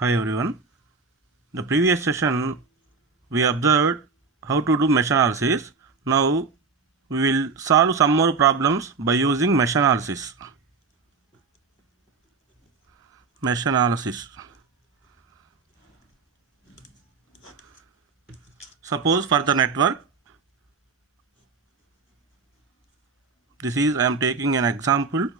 Hi everyone. The previous session we observed how to do mesh analysis. Now we will solve some more problems by using mesh analysis. Mesh analysis. Suppose for the network, this is I am taking an example.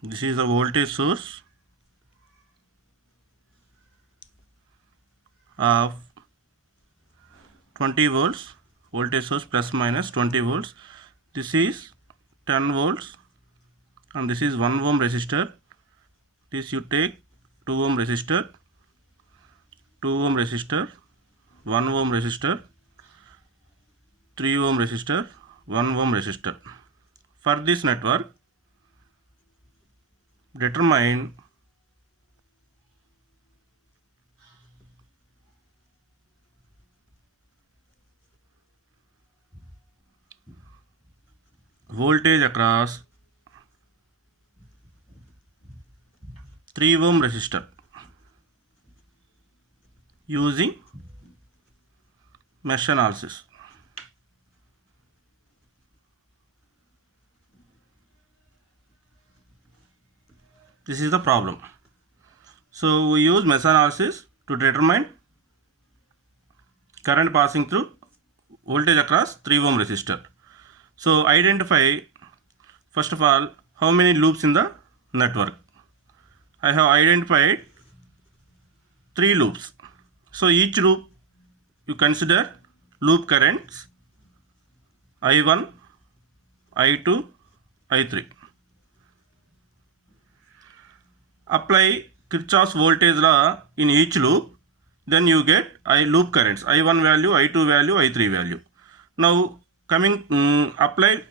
This is the voltage source of 20 volts. Voltage source plus minus 20 volts. This is 10 volts and this is 1 ohm resistor. This you take 2 ohm resistor, 2 ohm resistor, 1 ohm resistor, 3 ohm resistor, 1 ohm resistor. For this network, determine voltage across 3 ohm resistor using mesh analysis. This is the problem. So we use mesh analysis to determine current passing through voltage across 3 ohm resistor. So identify first of all how many loops in the network. I have identified 3 loops. So each loop you consider loop currents I1, I2, I3. Apply Kirchhoff's voltage law in each loop, then you get loop currents I1 value, I2 value, I3 value. Now apply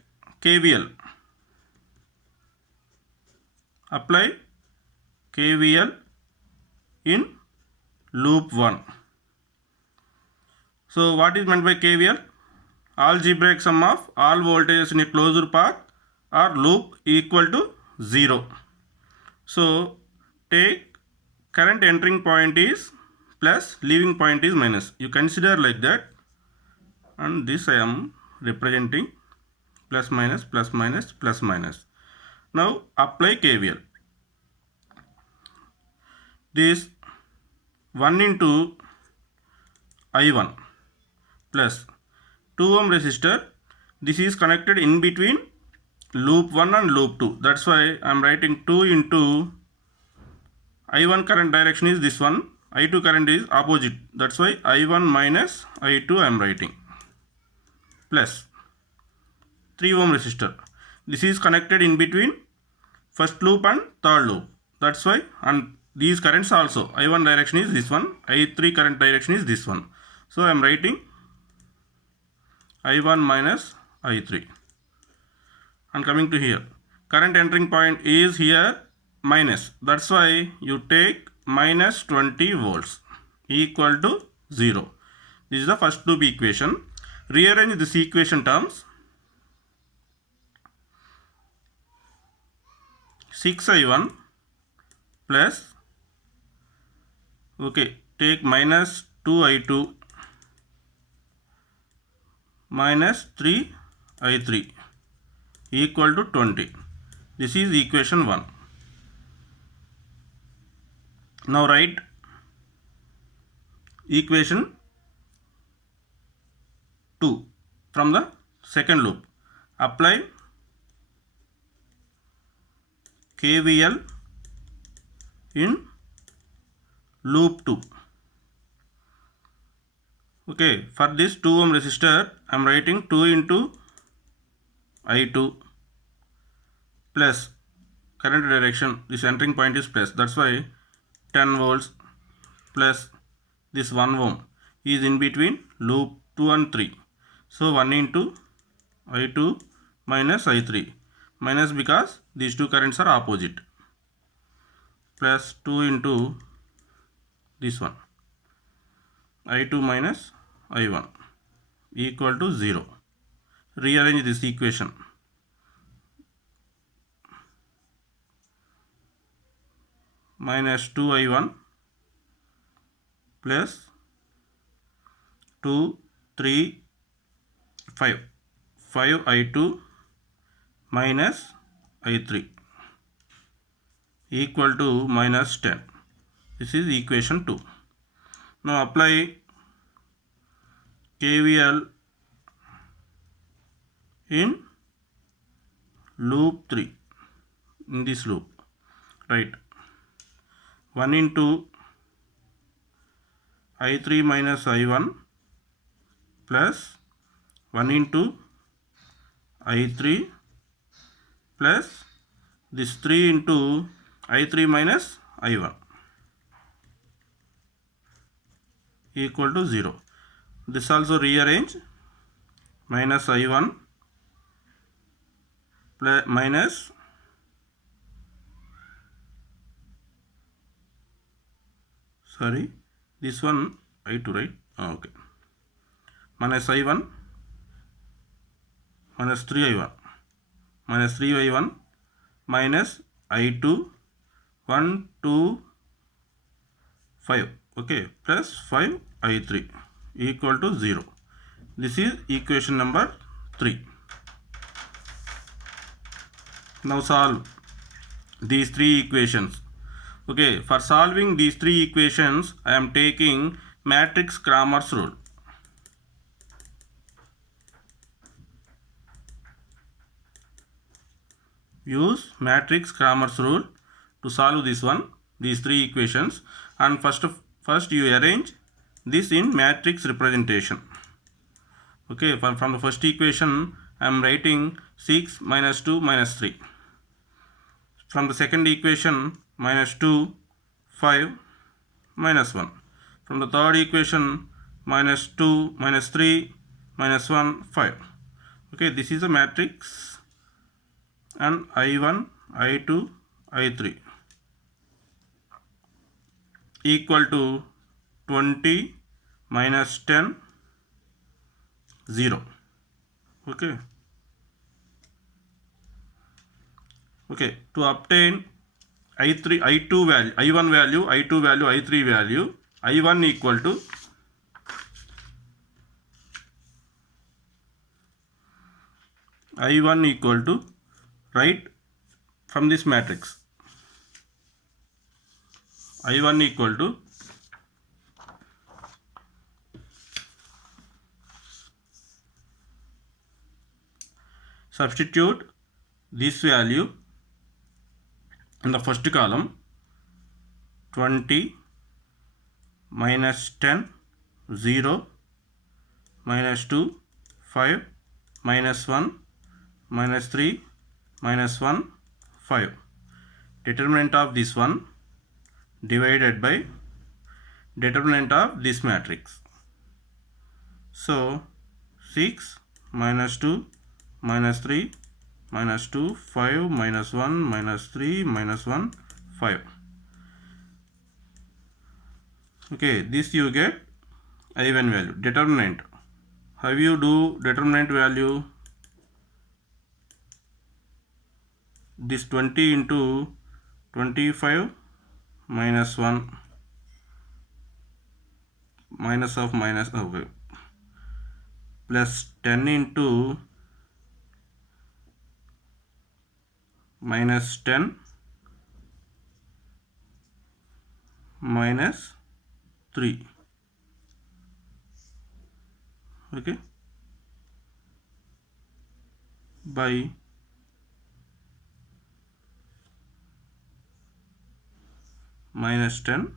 KVL. Apply KVL in loop 1. So what is meant by KVL? Algebraic sum of all voltages in a closed path or loop equal to 0. So take current entering point is plus, leaving point is minus. You consider like that, and this I am representing plus minus plus minus plus minus. Now apply KVL. This 1 into I1 plus 2 ohm resistor. This is connected in between loop 1 and loop 2. That's why I am writing 2 into I1 current direction is this one, I2 current is opposite. That's why I1 minus I2 I am writing. Plus 3 ohm resistor. This is connected in between first loop and third loop. That's why, and these currents also, I1 direction is this one, I3 current direction is this one. So I am writing I1 minus I3. And coming to here, current entering point is here minus. That's why you take minus 20 volts equal to 0. This is the first loop equation. Rearrange this equation terms. 6I1 plus, take minus 2I2 minus 3I3 equal to 20. This is equation 1. Now write equation 2 from the second loop. Apply KVL in loop 2. For this 2 ohm resistor, I am writing 2 into I2 plus current direction, this entering point is plus. That's why 10 volts plus this 1 ohm is in between loop 2 and 3. So 1 into I2 minus I3 minus because these two currents are opposite plus 2 into this one I2 minus I1 equal to 0. Rearrange this equation. Minus 2I1 plus 2, 3, 5. 5I2 minus I3 equal to minus 10. This is equation 2. Now apply KVL in loop 3, in this loop, right? 1 into I3 minus I1 plus 1 into I3 plus this 3 into I3 minus I1 equal to 0. This also rearrange. Minus I1 plus minus this one I2, right? Okay. Minus I1 minus 3I1 minus 3I1 minus I2 1, 2, 5, okay, plus 5I3 equal to 0. This is equation number 3. Now solve these three equations. Okay, for solving these three equations, I am taking matrix Cramer's rule. Use matrix Cramer's rule to solve this one, these three equations, and first you arrange this in matrix representation. Okay, from the first equation I am writing 6 minus 2 minus 3. From the second equation minus 2, 5, minus 1. From the third equation minus 2, minus 3, minus 1, 5. Okay, this is a matrix, and I1, I2, I3 equal to 20 minus 10, 0. Okay. Okay, to obtain I3, I2 value, I1 value, I2 value, I3 value, I1 equal to write from this matrix. I1 equal to substitute this value in the first column, 20 minus 10, 0, minus 2, 5, minus 1, minus 3, minus 1, 5. Determinant of this one divided by determinant of this matrix. So 6 minus 2 minus 3 minus 2, 5, minus 1, minus 3, minus 1, 5. Okay, this you get I1 value. Determinant. How you do determinant value? This 20 into 25 minus 1 minus of minus, okay, plus 10 into minus 10 minus 3. Okay, by minus 10,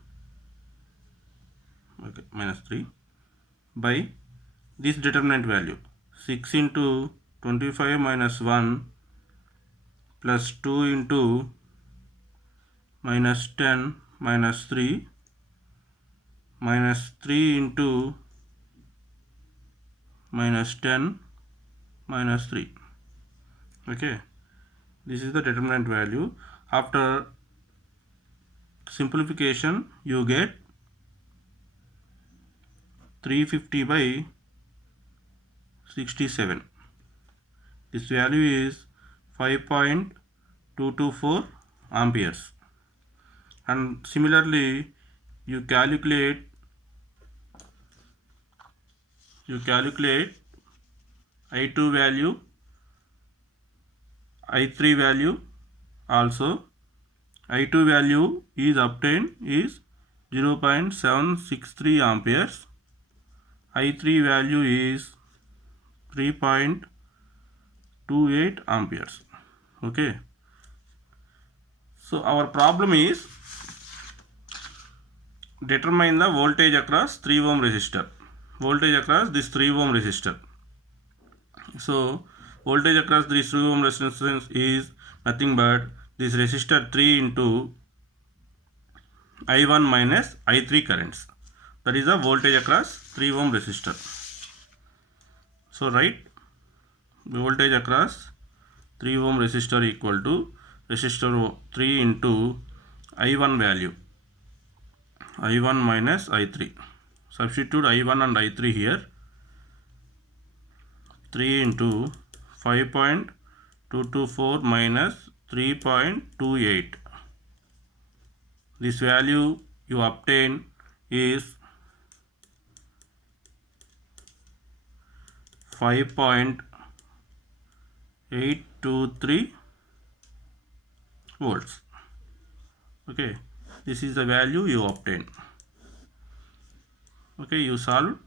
okay, minus 3 by this determinant value, 6 into 25 minus 1 plus 2 into minus 10 minus 3 minus 3 into minus 10 minus 3. Okay, this is the determinant value. After simplification you get 350 by 67. This value is 5.224 amperes. And similarly you calculate I2 value, I3 value also. I2 value is obtained is 0.763 amperes. I3 value is 3.28 amperes. Okay. So our problem is determine the voltage across 3 ohm resistor. Voltage across this 3 ohm resistor. So voltage across this 3 ohm resistance is nothing but this resistor 3 into I1 minus I3 currents. That is the voltage across 3 ohm resistor. So write voltage across 3 ohm resistor equal to resistor 3 into I1 value, I1 minus I3. Substitute I1 and I3 here. 3 into 5.224 minus 3.28. This value you obtain is 5.823 volts. Okay, this is the value you obtain. Okay, you solve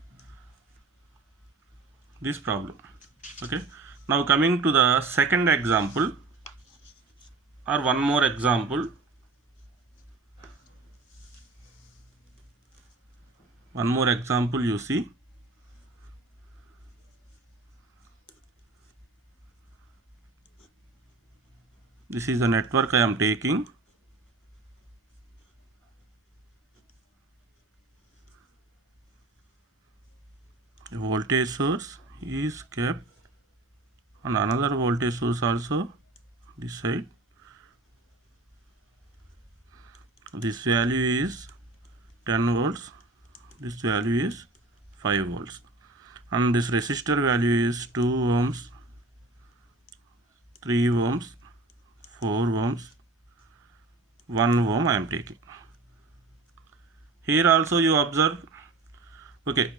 this problem. Okay, now coming to the second example or one more example. One more example you see. This is the network I am taking. A voltage source is kept and another voltage source also this side. This value is 10 volts. This value is 5 volts. And this resistor value is 2 ohms, 3 ohms, 4 ohms, 1 ohm I am taking. Here also you observe, okay,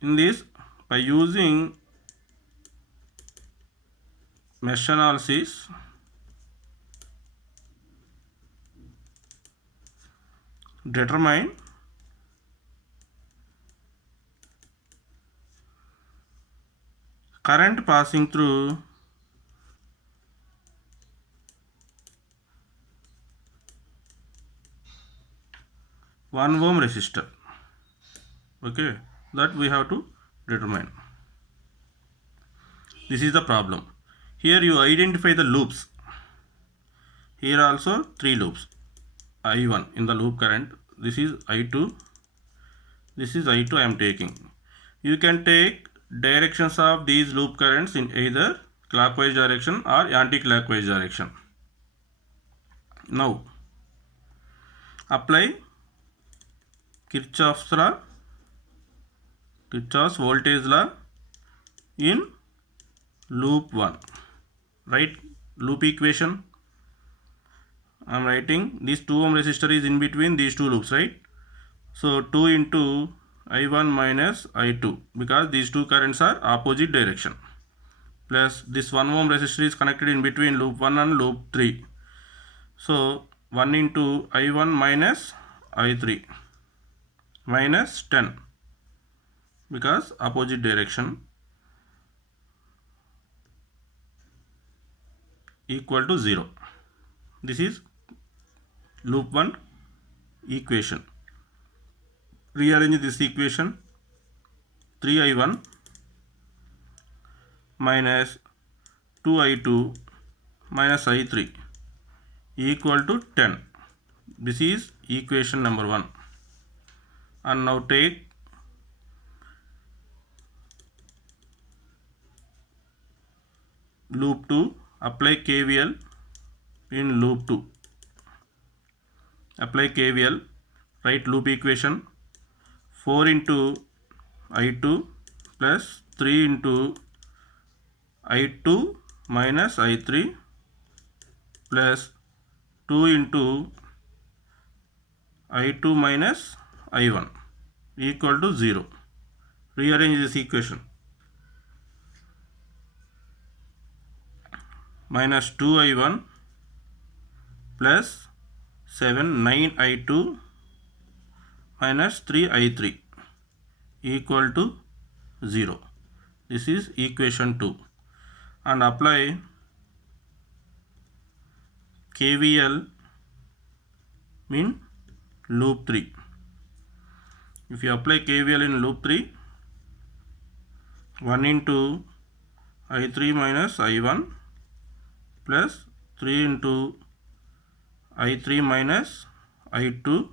in this by using mesh analysis, determine current passing through one ohm resistor. Okay, that we have to determine. This is the problem. Here you identify the loops. Here also 3 loops. I1 in the loop current. This is I2. This is I2 I am taking. You can take directions of these loop currents in either clockwise direction or anti-clockwise direction. Now apply Kirchhoff's law, Kirchhoff's voltage law in loop 1. Write loop equation. I am writing this 2 ohm resistor is in between these two loops, right? So 2 into I1 minus I2, because these two currents are opposite direction, plus this 1 ohm resistor is connected in between loop 1 and loop 3. So 1 into I1 minus I3 minus 10, because opposite direction, equal to 0. This is loop 1 equation. Rearrange this equation. 3I1 minus 2I2 minus I3 equal to 10. This is equation number 1. And now take loop 2, apply KVL in loop 2. Apply KVL, write loop equation 4 into I2 plus 3 into I2 minus I3 plus 2 into I2 minus I1 equal to 0. Rearrange this equation. Minus 2I1 plus 9I2 minus 3I3 equal to 0. This is equation 2. And apply KVL in loop 3. If you apply KVL in loop 3, 1 into I3 minus I1 plus 3 into I3 minus I2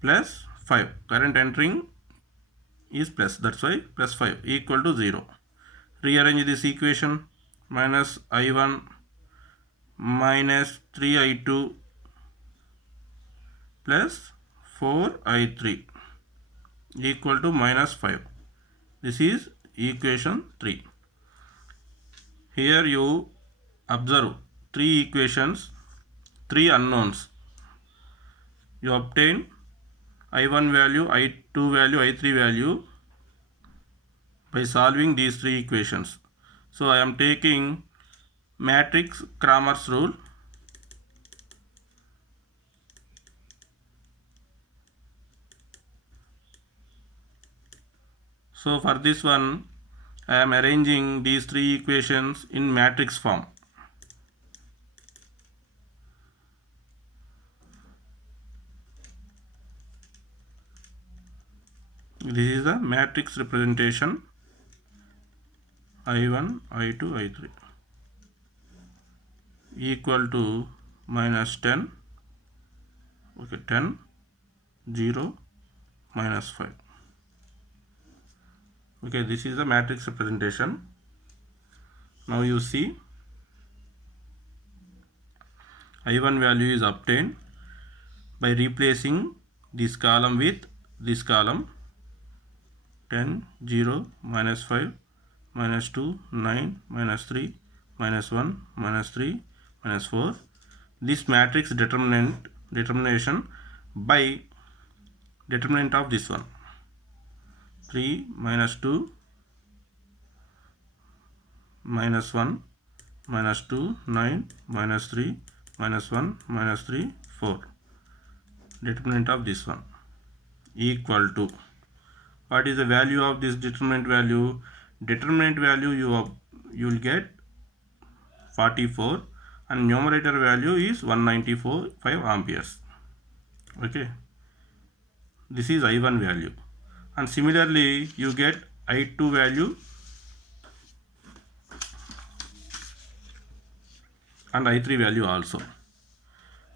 plus 5. Current entering is plus, that's why plus 5 equal to 0. Rearrange this equation. Minus I1 minus 3I2 plus 4I3 equal to minus 5. This is equation 3. Here you observe 3 equations, 3 unknowns. You obtain I1 value, I2 value, I3 value by solving these 3 equations. So I am taking matrix Cramer's rule. So for this one, I am arranging these 3 equations in matrix form. This is the matrix representation I1, I2, I3 equal to minus 10, okay, 10, 0, minus 5. Okay, this is the matrix representation. Now you see I1 value is obtained by replacing this column with this column. 10, 0, minus 5, minus 2, 9, minus 3, minus 1, minus 3, minus 4. This matrix determination by determinant of this one. 3, minus 2, minus 1, minus 2, 9, minus 3, minus 1, minus 3, 4. Determinant of this one equal to, what is the value of this determinant value? Determinant value you will get 44 and numerator value is 194.5 amperes. Okay, this is I1 value, and similarly you get I2 value and I3 value also.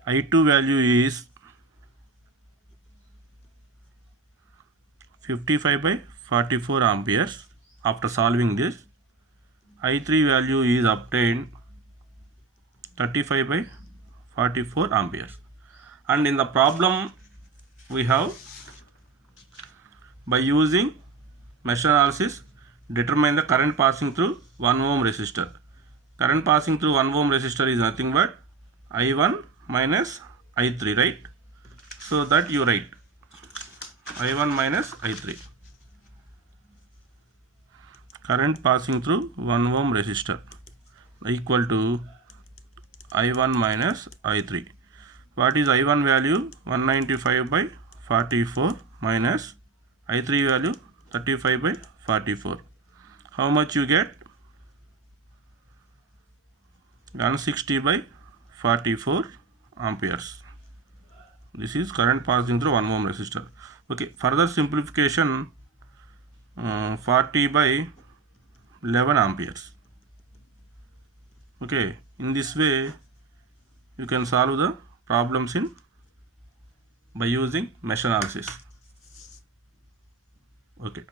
I2 value is 55 by 44 amperes. After solving this, I3 value is obtained 35 by 44 amperes. And in the problem we have, by using mesh analysis, determine the current passing through 1 ohm resistor. Current passing through 1 ohm resistor is nothing but I1 minus I3, right? So that you write I1 minus I3. Current passing through 1 ohm resistor equal to I1 minus I3. What is I1 value? 195 by 44 minus I3 value 35 by 44. How much you get? 160 by 44 amperes. This is current passing through 1 ohm resistor. Okay, further simplification, 40 by 11 amperes. Okay, in this way you can solve the problems by using mesh analysis. Okay.